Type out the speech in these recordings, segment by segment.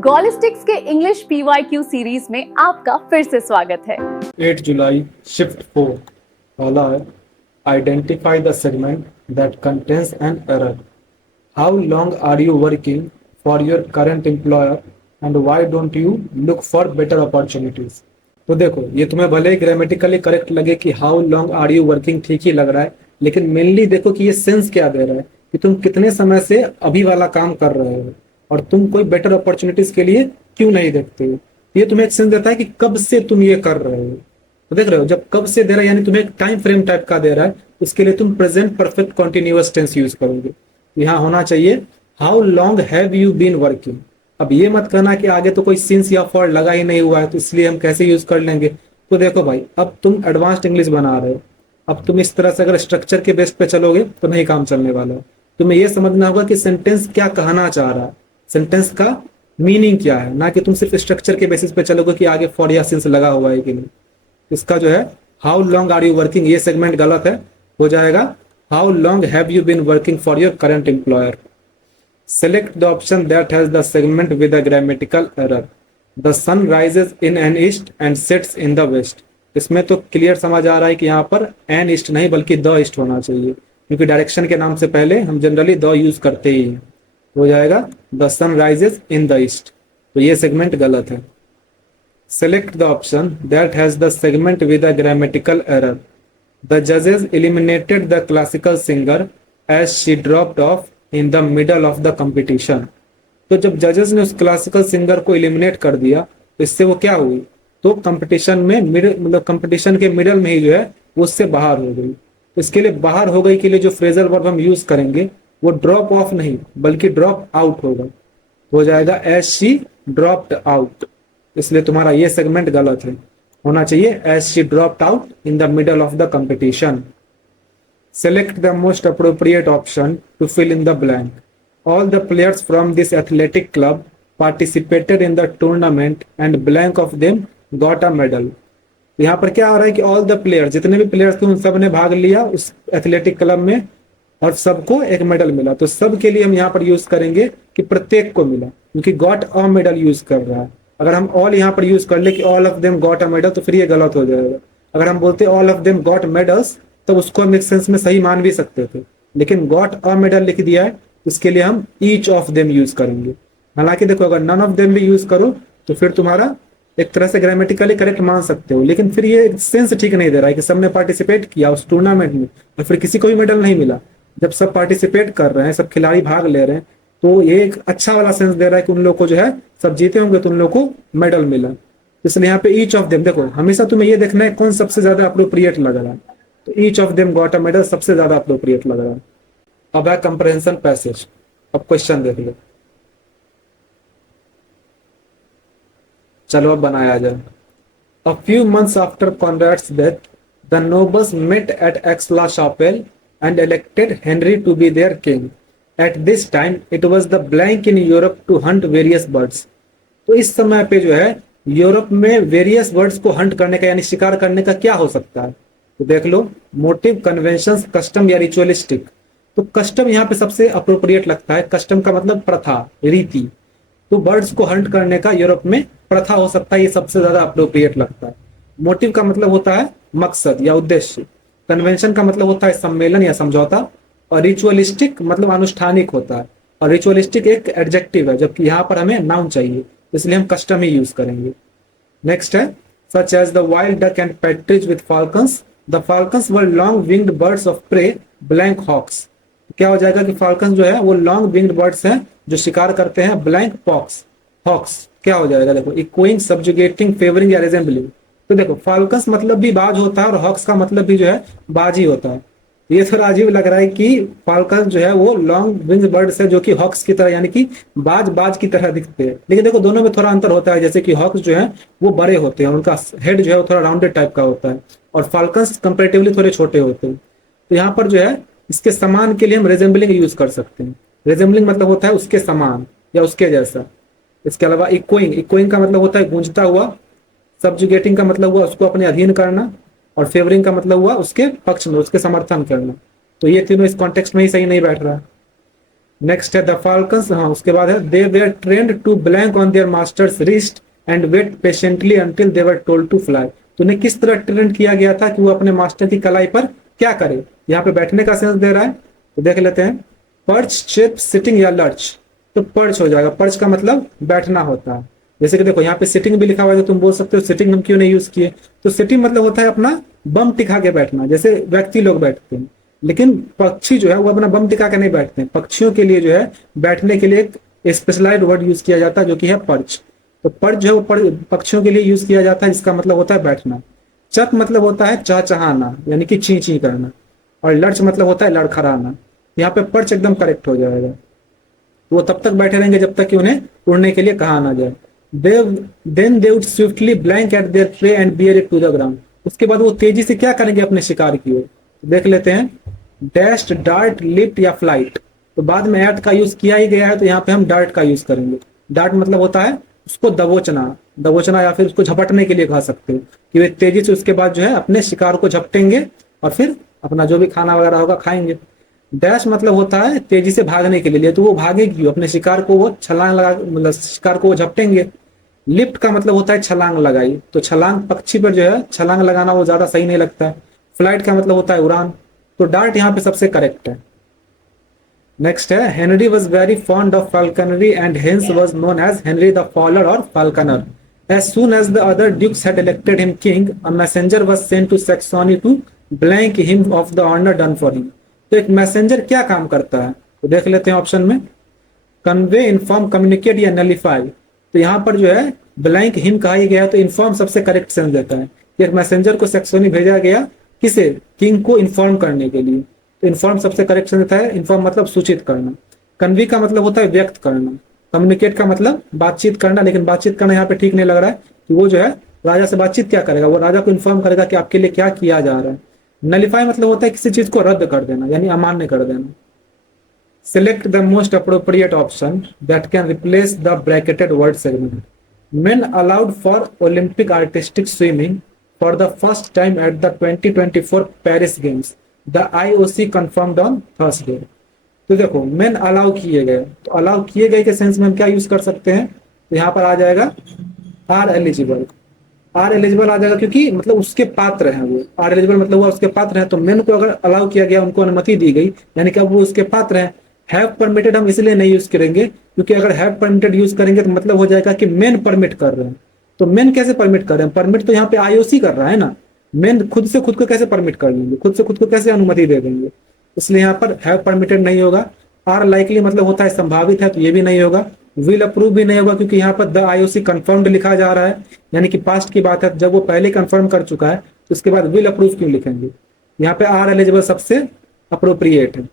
गॉलिस्टिक्स के English PYQ series में आपका फिर से स्वागत है। 8 जुलाई शिफ्ट 4 पहला है identify the segment that contains an error. How long are you working for your current employer and why don't you look for better opportunities. तो देखो, ये तुम्हें भले ही ग्रामेटिकली करेक्ट लगे कि how long are you working, ठीक ही लग रहा है, लेकिन मेनली देखो कि ये सेंस क्या दे रहा है कि तुम कितने समय से अभी वाला काम कर रहे हो और तुम कोई बेटर अपॉर्चुनिटीज के लिए क्यों नहीं देखते हो। ये तुम्हें एक सेंस देता है कि कब से तुम ये कर रहे हो। तो देख रहे हो, जब कब से दे रहा है यानी तुम्हें एक टाइम फ्रेम टाइप का दे रहा है, उसके लिए तुम present perfect continuous tense use करोगे। यहाँ होना चाहिए how long have you been working. अब ये मत कहना कि आगे तो कोई सिंस या फॉर लगा ही नहीं हुआ है तो इसलिए हम कैसे यूज कर लेंगे। तो देखो भाई, अब तुम एडवांस्ड इंग्लिश बना रहे हो, अब तुम इस तरह से अगर स्ट्रक्चर के बेस पे चलोगे तो नहीं काम चलने वाला है। तुम्हें यह समझना होगा कि सेंटेंस क्या कहना चाह रहा है, सेंटेंस का मीनिंग क्या है, ना कि तुम सिर्फ स्ट्रक्चर के बेसिस पे चलोगे कि आगे फॉर या सिंस लगा हुआ है कि नहीं। इसका जो है how long are you working, ये सेगमेंट गलत है, हो जाएगा how long have you been working for your current employer. Select the option that has the segment with a grammatical error. The sun rises in an east and sets in the west. इसमें तो clear समझ आ रहा है कि यहाँ पर N east नहीं बल्कि द ईस्ट होना चाहिए, क्योंकि डायरेक्शन के नाम से पहले हम जनरली द यूज करते ही हैं। हो जाएगा the sun rises in the east, तो ये सेगमेंट गलत है। Select the option that has the segment with a grammatical error. The जजेस eliminated the classical singer as she dropped off in the middle of the competition. तो जब जजेस ने उस क्लासिकल सिंगर को एलिमिनेट कर दिया तो इससे वो क्या हुई, तो कंपटीशन में मतलब कंपटीशन के मिडल में ही जो है वो उससे बाहर हो गई। तो इसके लिए बाहर हो गई के लिए जो फ्रेजल वर्ब हम यूज करेंगे वो ड्रॉप ऑफ नहीं बल्कि ड्रॉप आउट होगा। हो जाएगा एज शी ड्रॉप्ड आउट, इसलिए तुम्हारा ये सेगमेंट गलत है, होना चाहिए as she dropped out in the middle of the competition. Select the most appropriate option to fill in the blank. All the players from this athletic club participated in the tournament and blank of them got a medal. यहाँ पर क्या हो रहा है कि all the players, जितने भी players थे उन सब ने भाग लिया उस एथलेटिक क्लब में और सबको एक मेडल मिला। तो सब के लिए हम यहाँ पर यूज करेंगे कि प्रत्येक को मिला, क्योंकि गॉट अ मेडल यूज कर रहा है। अगर हम ऑल यहाँ पर यूज कर ले कि all of them got a medal तो फिर ये गलत हो जाएगा। अगर हम बोलते all of them got medals तो उसको हम एक सेंस में सही मान भी सकते थे, लेकिन गॉट अ मेडल लिख दिया है इसके लिए हम ईच ऑफ देम यूज करेंगे। हालांकि देखो, अगर नन ऑफ देम भी यूज करो तो फिर तुम्हारा एक तरह से ग्रामेटिकली करेक्ट मान सकते हो, लेकिन फिर ये सेंस ठीक नहीं दे रहा है कि सबने पार्टिसिपेट किया उस टूर्नामेंट में और फिर किसी को भी मेडल नहीं मिला। जब सब पार्टिसिपेट कर रहे हैं, सब खिलाड़ी भाग ले रहे हैं, तो ये एक अच्छा वाला सेंस दे रहा है कि उन लोग को जो है सब जीते होंगे तो उन लोग को मेडल मिला। इसलिए यहाँ पे ईच ऑफ देम, देखो हमेशा तुम्हें ये देखना है कौन सबसे ज्यादा अप्रोप्रिएट लग रहा है, तो each of them got a medal सबसे ज्यादा अप्रोप्रिएट लग रहा है। अब है कंप्रहेंशन पैसेज। अब क्वेश्चन देख लो, चलो अब बनाया जाए। A few months after Conrad's death, the nobles met at Aix-la-Chapelle and elected Henry to be their king. At this time, it was the blank in Europe to hunt various birds. तो इस समय पे जो है Europe में various birds को Hunt करने का यानी शिकार करने का क्या हो सकता है। तो देख लो, मोटिव, कन्वेंशन, कस्टम या रिचुअलिस्टिक। तो कस्टम यहाँ पे सबसे अप्रोप्रिएट लगता है। कस्टम का मतलब प्रथा, रीति। तो बर्ड्स को हंट करने का यूरोप में प्रथा हो सकता है, ये सबसे ज्यादा अप्रोप्रिएट लगता है। मोटिव का मतलब होता है मकसद या उद्देश्य। कन्वेंशन का मतलब होता है सम्मेलन या समझौता। और रिचुअलिस्टिक मतलब अनुष्ठानिक होता है। और रिचुअलिस्टिक एक एडजेक्टिव है, जबकि यहाँ पर हमें नाउन चाहिए, इसलिए हम कस्टम ही यूज करेंगे। नेक्स्ट है such as the wild duck and partridge with falcons. The falcons were long winged birds of prey blank hawks. क्या हो जाएगा कि फाल्कन्स जो है वो लॉन्ग विंग्ड बर्ड्स हैं जो शिकार करते हैं ब्लैंक पॉक्स। हॉक्स क्या हो जाएगा, देखो इक्विंग, सब्जुगेटिंग, फेवरिंग या रिजेंबलिंग। तो देखो फाल्कन्स मतलब भी बाज होता है और हॉक्स का मतलब भी जो है बाज ही होता है। ये थोड़ा अजीब लग रहा है कि फाल्कन जो है वो लॉन्ग विंग्स बर्ड्स है जो कि हॉक्स की तरह यानी कि बाज की तरह दिखते हैं, लेकिन देखो दोनों में थोड़ा अंतर होता है। जैसे कि हॉक्स जो है वो बड़े होते हैं, उनका हेड जो है वो थोड़ा राउंडेड टाइप का होता है, और फाल्कन्स कंपेरेटिवली थोड़े छोटे होते हैं। तो यहाँ पर जो है इसके समान के लिए हम रिजेंबलिंग यूज कर सकते हैं। रिजेंबलिंग मतलब होता है उसके समान या उसके जैसा। इसके अलावा इक्विंग, इक्विंग का मतलब होता है गूंजता हुआ। सब्जुगेटिंग का मतलब हुआ उसको अपने अधीन करना। और फेवरिंग का मतलब हुआ उसके पक्ष में, उसके समर्थन करना। तो ये तीनों इस कॉन्टेक्स्ट में ही सही नहीं बैठ रहा। नेक्स्ट है द फाल्कन्स, हाँ उसके बाद है they were trained to blank on their masters wrist and wait patiently until they were told to fly. तो उन्हें किस तरह ट्रेंड किया गया था कि वो अपने मास्टर की कलाई पर क्या करे। यहाँ पे बैठने का सेंस दे रहा है, तो देख लेते हैं। पर्च, चिप, सिटिंग या लर्च। तो पर्च हो जाएगा, पर्च का मतलब बैठना होता है। जैसे कि देखो यहाँ पे सिटिंग भी लिखा हुआ है, तो तुम बोल सकते हो सिटिंग हम क्यों नहीं यूज किए। तो सिटिंग मतलब होता है अपना बम टिका के बैठना, जैसे व्यक्ति लोग बैठते हैं। लेकिन पक्षी जो है वो अपना बम टिका के नहीं बैठते हैं। पक्षियों के लिए जो है बैठने के लिए एक स्पेशलाइज्ड वर्ड यूज किया जाता है जो कि है पर्च। तो पर्च जो है वो पक्षियों के लिए यूज किया जाता है, जिसका मतलब होता है बैठना। चक मतलब होता है चहचहाना, यानी कि ची ची करना। और लर्च मतलब होता है लड़खड़ाना। यहाँ पे पर्च एकदम करेक्ट हो जाएगा। वो तब तक बैठे रहेंगे जब तक कि उन्हें उड़ने के लिए कहा ना जाए। Then they would swiftly blank at their prey and bear it to the ground. उसके बाद वो तेजी से क्या करेंगे अपने शिकार की ओर। देख लेते हैं। डैश, डार्ट, लिफ्ट या फ्लाइट। तो बाद में एट का यूज किया ही गया है, तो यहाँ पे हम डार्ट का यूज करेंगे। डार्ट मतलब होता है उसको दबोचना, दबोचना या फिर उसको झपटने के लिए कह सकते हो कि वे तेजी से उसके बाद जो है अपने शिकार को झपटेंगे और फिर अपना जो भी खाना वगैरह होगा खाएंगे। डैश मतलब होता है तेजी से भागने के लिए, तो वो भागेगी अपने शिकार को, वो छलांग लगा, मतलब शिकार को वो झपटेंगे। लिफ्ट का मतलब होता है छलांग लगाई, तो छलांग पक्षी पर जो है छलांग लगाना वो ज्यादा सही नहीं लगता है। फ्लाइट का मतलब होता है उड़ान, तो डार्ट यहाँ पे सबसे करेक्ट है। नेक्स्ट है Henry was very fond of falconry and hence was known as Henry the fowler और falconer. As soon as the other dukes had elected him king, a messenger was sent to Saxony to blank him of the honor done for him. तो एक messenger क्या काम करता है, तो देख लेते हैं ऑप्शन में। कन्वे, इन्फॉर्म, कम्युनिकेट या नलीफाई। तो यहाँ पर जो है ब्लैंक हिम कहा ही गया, तो इन्फॉर्म सबसे करेक्ट सेंस देता है। एक मैसेंजर को सेक्सोनी भेजा गया, किसे, किंग को इन्फॉर्म करने के लिए। तो इन्फॉर्म सबसे करेक्ट सेंस देता है। इन्फॉर्म मतलब सूचित करना। कन्वी का मतलब होता है व्यक्त करना। कम्युनिकेट का मतलब बातचीत करना, लेकिन बातचीत करना यहाँ पे ठीक नहीं लग रहा है कि वो जो है राजा से बातचीत क्या करेगा, वो राजा को इन्फॉर्म करेगा कि आपके लिए क्या किया जा रहा है। नलीफाई मतलब होता है किसी चीज को रद्द कर देना, यानी अमान्य कर देना। Select the most appropriate option that can replace the bracketed word segment. Main allowed for Olympic artistic swimming for the first time at the 2024 Paris games, the IOC confirmed on Thursday. तो देखो main allow किए गए, तो allow किए गए के sense में हम क्या यूज कर सकते हैं, तो यहाँ पर आ जाएगा आर एलिजिबल। आर एलिजिबल आ जाएगा क्योंकि मतलब उसके पात्र हैं वो। आर एलिजिबल मतलब हुआ उसके पात्र हैं, तो मेन को अगर अलाउ किया गया, उनको अनुमति दी गई, यानी कि अब वो उसके पात्र हैं। हैव परमिटेड हम इसलिए नहीं यूज करेंगे क्योंकि अगर हैव परमिटेड यूज करेंगे तो मतलब हो जाएगा कि मेन परमिट कर रहे हैं। तो मेन कैसे परमिट कर रहे हैं, परमिट तो यहाँ पे आईओसी कर रहा है ना। मेन खुद से खुद को कैसे परमिट कर लेंगे, खुद से खुद को कैसे अनुमति दे देंगे, इसलिए यहाँ पर हैव परमिटेड नहीं होगा। आर लाइकली मतलब होता है संभावित है, तो ये भी नहीं होगा। विल अप्रूव भी नहीं होगा क्योंकि यहाँ पर द आईओसी कंफर्म्ड लिखा जा रहा है, यानी कि पास्ट की बात है। जब वो पहले कंफर्म कर चुका है तो उसके बाद विल अप्रूव क्यों लिखेंगे। यहाँ पे आर एलिजिबल सबसे अप्रोप्रिएट है।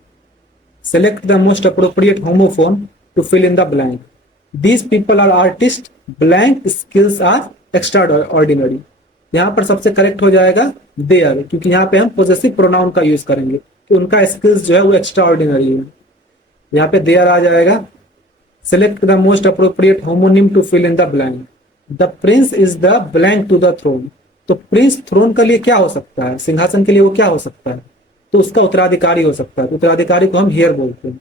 Select the most appropriate homophone to fill in the blank. These people are artist, blank skills are extra ordinary. यहाँ पर सबसे करेक्ट हो जाएगा देयर, क्योंकि यहाँ पे हम पोजेसिव प्रोनाउन का यूज करेंगे कि उनका स्किल्स जो है वो एक्स्ट्रा ऑर्डिनरी है। यहाँ पे देयर आ जाएगा। Select the most appropriate homonym to fill in the blank. The prince is the blank to the throne. तो प्रिंस थ्रोन के लिए क्या हो सकता है, सिंहासन के लिए वो क्या हो सकता है, तो उसका उत्तराधिकारी हो सकता है। उत्तराधिकारी को हम हियर बोलते हैं।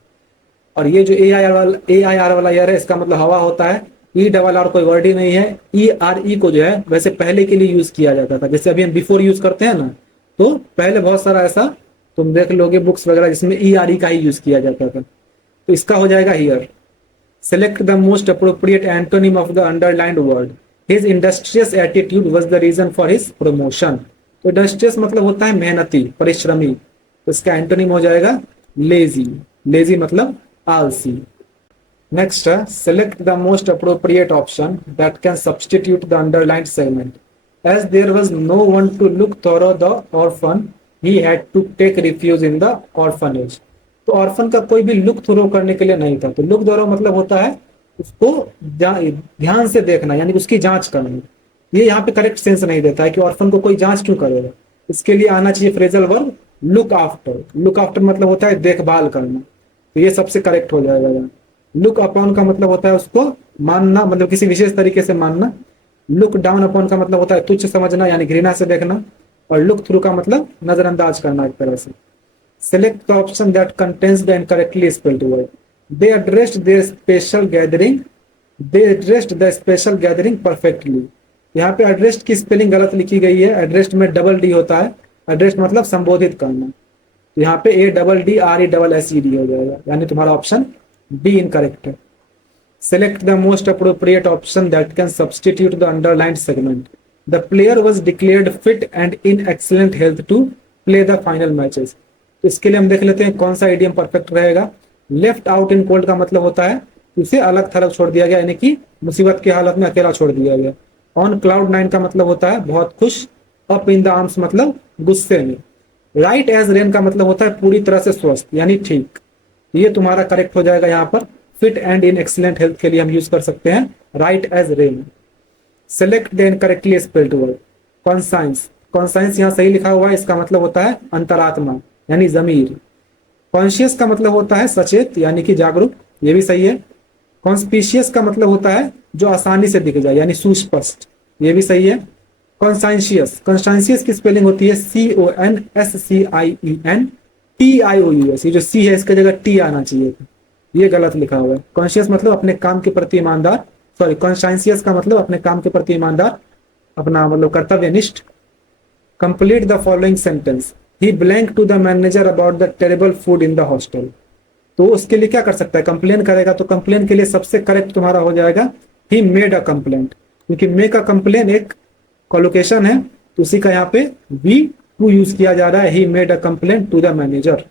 और ये जो ए आई आर वाला ईयर है, इसका मतलब हवा होता है। ई डबल आर कोई वर्ड ही नहीं है। ई आर ई को जो है वैसे पहले के लिए यूज किया जाता था, जैसे अभी हम बिफोर यूज करते हैं ना, तो पहले बहुत सारा ऐसा तुम देख लोगे बुक्स वगैरह जिसमें ई आर ई का ही यूज किया जाता था। तो इसका हो जाएगा here. Select the most appropriate antonym of the underlined word. His industrious attitude was the reason for his promotion. तो इंडस्ट्रियस मतलब होता है मेहनती, परिश्रमी, तो इसका एंटोनिम हो जाएगा लेजी। लेजी मतलब आलसी। नेक्स्ट है select the most appropriate option that can substitute the underlined segment. As there was no one to look thorough the orphan, he had to take refuge in the orphanage. तो orphan का कोई भी look throw करने के लिए नहीं था। तो लुक थ्रो मतलब होता है उसको ध्यान से देखना, यानी उसकी जांच करना। ये यहाँ पे करेक्ट सेंस नहीं देता है कि ऑर्फन को कोई जांच क्यों करेगा। इसके लिए आना चाहिए phrasal verb look after. Look after मतलब होता है देखभाल करना, तो ये सबसे करेक्ट हो जाएगा यहाँ। लुक अपॉन का मतलब होता है उसको मानना, मतलब किसी विशेष तरीके से मानना। लुक डाउन अपॉन का मतलब होता है तुच्छ समझना, यानी घृणा से देखना। और लुक थ्रू का मतलब नजरअंदाज करना एक तरह से। Select the option that contains the incorrectly spelled word. They addressed their special gathering, they addressed the special gathering perfectly. यहाँ पे एड्रेस्ड की स्पेलिंग गलत लिखी गई है, एड्रेस्ड में डबल डी होता है, एड्रेस्ड मतलब संबोधित करना, तो यहाँ पे ADDRESSED हो जाएगा, यानी तुम्हारा ऑप्शन बी इनकरेक्ट है। Select the most appropriate option that can substitute the underlined segment. The player was declared fit and in excellent health to play the final matches. तो इसके लिए हम देख लेते हैं कौन सा idiom परफेक्ट रहेगा। लेफ्ट आउट इन कोल्ड का मतलब होता है उसे अलग थलग छोड़ दिया गया, यानी कि मुसीबत की हालत में अकेला छोड़ दिया गया। ऑन क्लाउड 9 का मतलब होता है बहुत खुश। अप इन द आर्म्स मतलब गुस्से में। राइट एज रेन का मतलब होता है पूरी तरह से स्वस्थ, यानी ठीक। ये तुम्हारा करेक्ट हो जाएगा। यहाँ पर fit and in excellent health के लिए हम यूज कर सकते हैं right as rain. Select the incorrectly spelled word. Conscience, conscience यहाँ सही लिखा हुआ है, इसका मतलब होता है अंतरात्मा यानी जमीर। कॉन्शियस का मतलब होता है सचेत यानी कि जागरूक, ये भी सही है। कॉन्स्पिशियस का मतलब होता है जो आसानी से दिख जाए यानी सुस्पष्ट, ये भी सही है। कॉन्साइंशियस, कॉन्साइंशियस की स्पेलिंग होती है CONSCIENTIOUS, ये जो सी है इसके जगह टी आना चाहिए था, ये गलत लिखा हुआ है। कॉन्शियस मतलब अपने काम के प्रति ईमानदार, सॉरी कॉन्साइंशियस का मतलब अपने काम के प्रति ईमानदार, अपना मतलब कर्तव्यनिष्ठ। Complete the following sentence. He blank to the manager about the terrible food in the hostel. तो उसके लिए क्या कर सकता है, कंप्लेन करेगा, तो कंप्लेन के लिए सबसे करेक्ट तुम्हारा हो जाएगा ही मेड अ कंप्लेंट, क्योंकि मे का कंप्लेन एक कोलोकेशन है, तो उसी का यहाँ पे V2 यूज किया जा रहा है। He made a complaint to the manager.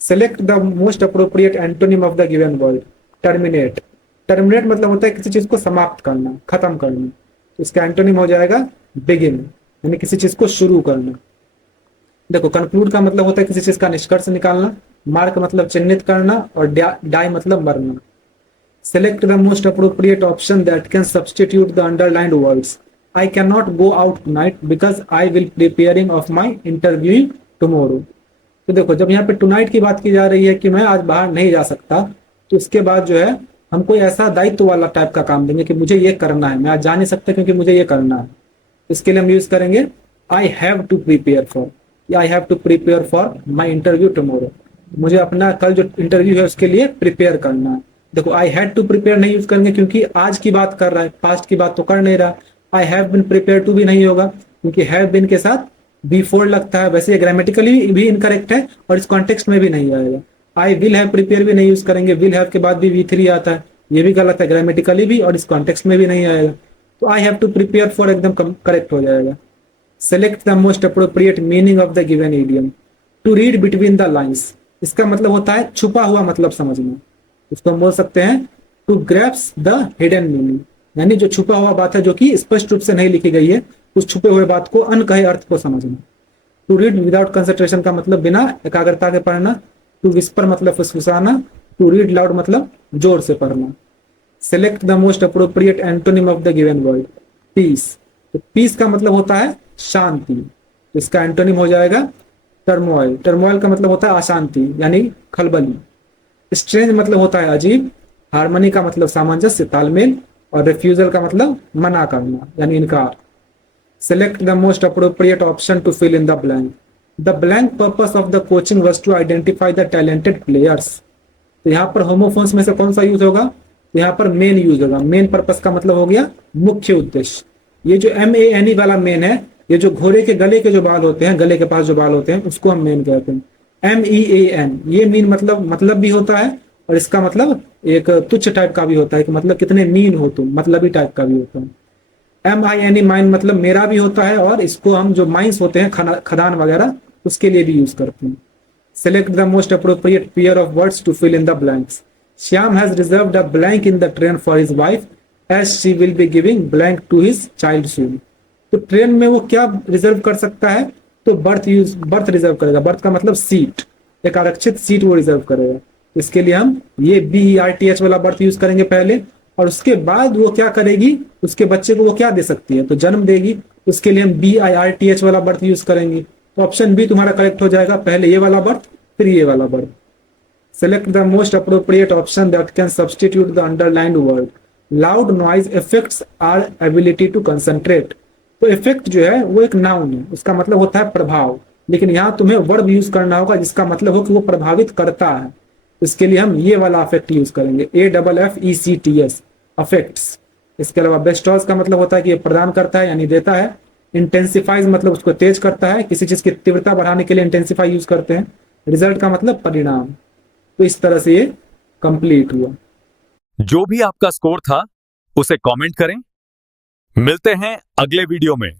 Select the most appropriate antonym of the given word. Terminate, terminate मतलब होता है किसी चीज को समाप्त करना, खत्म करना, तो इसका एंटोनिम हो जाएगा बिगिन, यानी किसी चीज को शुरू करना। देखो कंक्लूड का मतलब होता है किसी चीज का निष्कर्ष निकालना, मार्क मतलब चिन्हित करना, और डाई मतलब मरना। Select the most appropriate option that can substitute the underlined words. I cannot go out tonight because I will preparing of my interview tomorrow। तो देखो जब यहाँ पे टुनाइट की बात की जा रही है कि मैं आज बाहर नहीं जा सकता, तो इसके बाद जो है हम कोई ऐसा दायित्व वाला टाइप का काम देंगे कि मुझे ये करना है, मैं आज जा नहीं सकता क्योंकि मुझे ये करना है। इसके लिए हम यूज करेंगे I have to prepare for, या I have to prepare for my interview tomorrow. मुझे अपना कल जो इंटरव्यू है उसके लिए प्रिपेयर करना है। देखो आई हैड टू प्रिपेयर नहीं यूज करेंगे क्योंकि आज की बात कर रहा है, पास्ट की बात तो कर नहीं रहा। I have been prepare to भी नहीं होगा क्योंकि हैव बीन के साथ बिफोर लगता है, वैसे ग्रामेटिकली भी इनकरेक्ट है और इस कॉन्टेक्स्ट में भी नहीं आएगा। आई विल हैव प्रिपेयर भी नहीं यूज करेंगे, विल हैव के बाद भी V3 आता है, ये भी गलत है ग्रामेटिकली भी और इस कॉन्टेक्स्ट में भी नहीं आएगा। तो I have to prepare for एकदम करेक्ट हो जाएगा। Select the most appropriate meaning of the given idiom. To read between the lines, इसका मतलब होता है छुपा हुआ मतलब समझना। इसको हम बोल सकते हैं to grasps the hidden meaning, यानी जो छुपा हुआ बात है जो कि स्पष्ट रूप से नहीं लिखी गई है, उस छुपे हुए बात को अनकहे अर्थ को समझना। टू रीड विदाउट कंसंट्रेशन का मतलब बिना एकाग्रता के पढ़ना। टू विस्पर मतलब फुसफुसाना। टू रीड लाउड मतलब जोर से पढ़ना। Select the most appropriate antonym of the given word. Peace, तो पीस का मतलब होता है शांति, तो इसका एंटोनिम हो जाएगा टर्मोइल। टर्मोइल का मतलब होता है अशांति यानी खलबली। स्ट्रेंज मतलब होता है अजीब। हार्मनी का मतलब सामंजस्य तालमेल, और रिफ्यूजल का मतलब मना करना यानी इनकार। Select the most appropriate option to fill in the blank. The blank purpose of the coaching was to identify the talented players. तो यहाँ पर होमोफोन्स में से कौन सा यूज होगा, तो यहाँ पर मेन यूज होगा। मेन पर्पस का मतलब हो गया मुख्य उद्देश्य। ये जो MANE वाला मेन है, ये जो घोड़े के गले के जो बाल होते हैं, गले के पास जो बाल होते हैं, उसको हम मेन कहते हैं। MEAN, ये मीन मतलब भी होता है, और इसका मतलब एक तुच्छ टाइप का भी होता है कि मतलब कितने मीन हो तुम, मतलबी टाइप का भी होता है। MINE माइन मतलब मेरा भी होता है, और इसको हम जो माइंस होते हैं खदान वगैरह उसके लिए भी यूज करते हैं। Select the most appropriate pair of words to fill in the blanks. Shyam has reserved a blank in the train for his wife as she will be giving blank to his child soon. तो train में वो क्या reserve कर सकता है, तो birth reserve करेगा। Birth का मतलब सीट, एक आरक्षित सीट वो रिजर्व करेगा। इसके लिए हम ये BERTH वाला बर्थ यूज करेंगे पहले, और उसके बाद वो क्या करेगी, उसके बच्चे को वो क्या दे सकती है, तो जन्म देगी। उसके लिए हम BIRTH वाला बर्थ यूज करेंगे। तो ऑप्शन बी तुम्हारा करेक्ट हो जाएगा, पहले ये वाला बर्थ फिर ये वाला birth. Select the most appropriate option that can substitute the underlined word. Loud noise effects are ability to concentrate. तो इफेक्ट जो है वो एक नाउन है, उसका मतलब होता है प्रभाव, लेकिन यहाँ तुम्हें वर्ब यूज करना होगा जिसका मतलब हो कि वो प्रभावित करता है। इसके लिए हम ये वाला अफेक्ट यूज करेंगे, AFFECTS, अफेक्ट्स। इसके अलावा बेस्टॉज का मतलब होता है कि ये प्रदान करता है यानी देता है। इंटेंसिफाइज मतलब उसको तेज करता है, किसी चीज की तीव्रता बढ़ाने के लिए इंटेंसिफाई यूज करते हैं। रिजल्ट का मतलब परिणाम। तो इस तरह से ये कंप्लीट हुआ। जो भी आपका स्कोर था उसे कमेंट करें। मिलते हैं अगले वीडियो में।